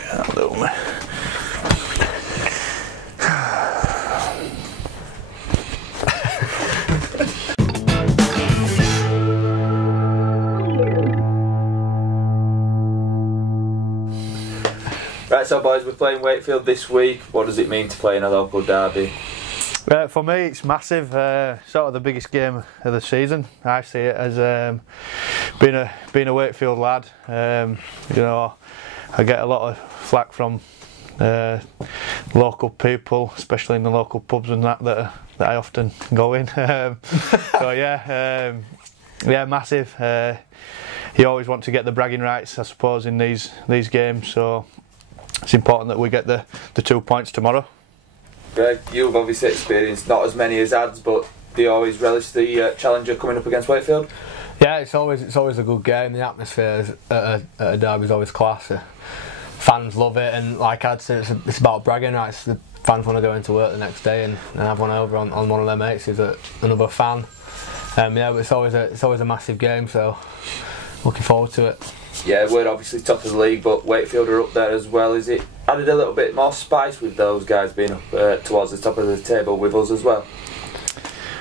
Hello. Right, so boys, we're playing Wakefield this week. What does it mean to play in a local derby? For me, it's massive. Sort of the biggest game of the season. I see it as being a Wakefield lad. You know, I get a lot of flack from local people, especially in the local pubs and that I often go in. So yeah, massive. You always want to get the bragging rights, I suppose, in these games. So it's important that we get the 2 points tomorrow. Greg, you've obviously experienced not as many as Ads, but do you always relish the challenger coming up against Wakefield? Yeah, it's always a good game. The atmosphere at a derby is always class. Fans love it, and like Ad said, it's about bragging rights. The fans want to go into work the next day and have one over on one of their mates who's another fan. Yeah, but it's always a massive game, so looking forward to it. Yeah, we're obviously top of the league, but Wakefield are up there as well. Is it added a little bit more spice with those guys being up towards the top of the table with us as well?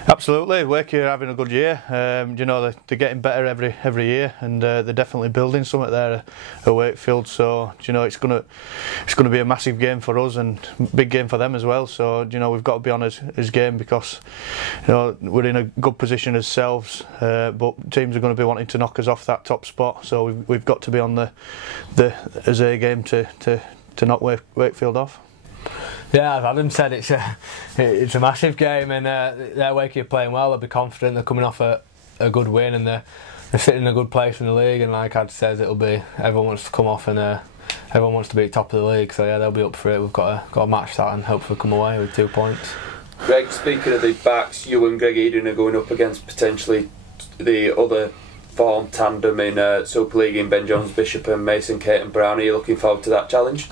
Absolutely, Wakefield are having a good year. You know, they're getting better every year, and they're definitely building something there at Wakefield. So you know, it's gonna be a massive game for us and big game for them as well. So you know, we've got to be on his game because you know we're in a good position ourselves, but teams are going to be wanting to knock us off that top spot. So we've got to be on the A game to knock Wakefield off. Yeah, as Adam said, it's a massive game, and they're Wakefield playing well. They'll be confident. They're coming off a good win, and they're sitting in a good place in the league. And like Ad says, everyone wants to come off, and everyone wants to be top of the league. So yeah, they'll be up for it. We've got to match that and hopefully come away with 2 points. Greg, speaking of the backs, you and Greg Eden are going up against potentially the other form tandem in Super League in Ben Jones Bishop and Mason Caton Brown. Are you looking forward to that challenge?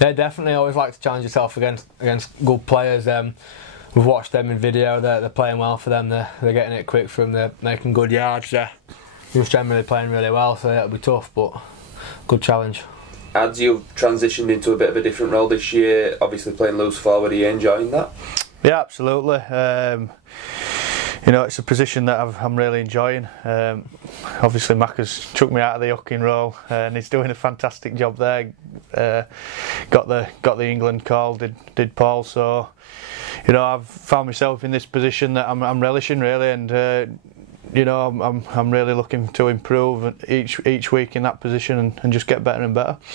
Yeah, definitely. I always like to challenge yourself against good players. We've watched them in video. They're playing well for them. They're getting it quick from. They're making good yards. They're just generally playing really well. So yeah, it'll be tough, but good challenge. As you've transitioned into a bit of a different role this year, obviously playing loose forward, are you enjoying that? Yeah, absolutely. You know, it's a position that I'm really enjoying. Obviously, Mac has took me out of the hooking role, and he's doing a fantastic job there. Got the England call, did Paul. So, you know, I've found myself in this position that I'm relishing really, and you know, I'm really looking to improve each week in that position and just get better and better.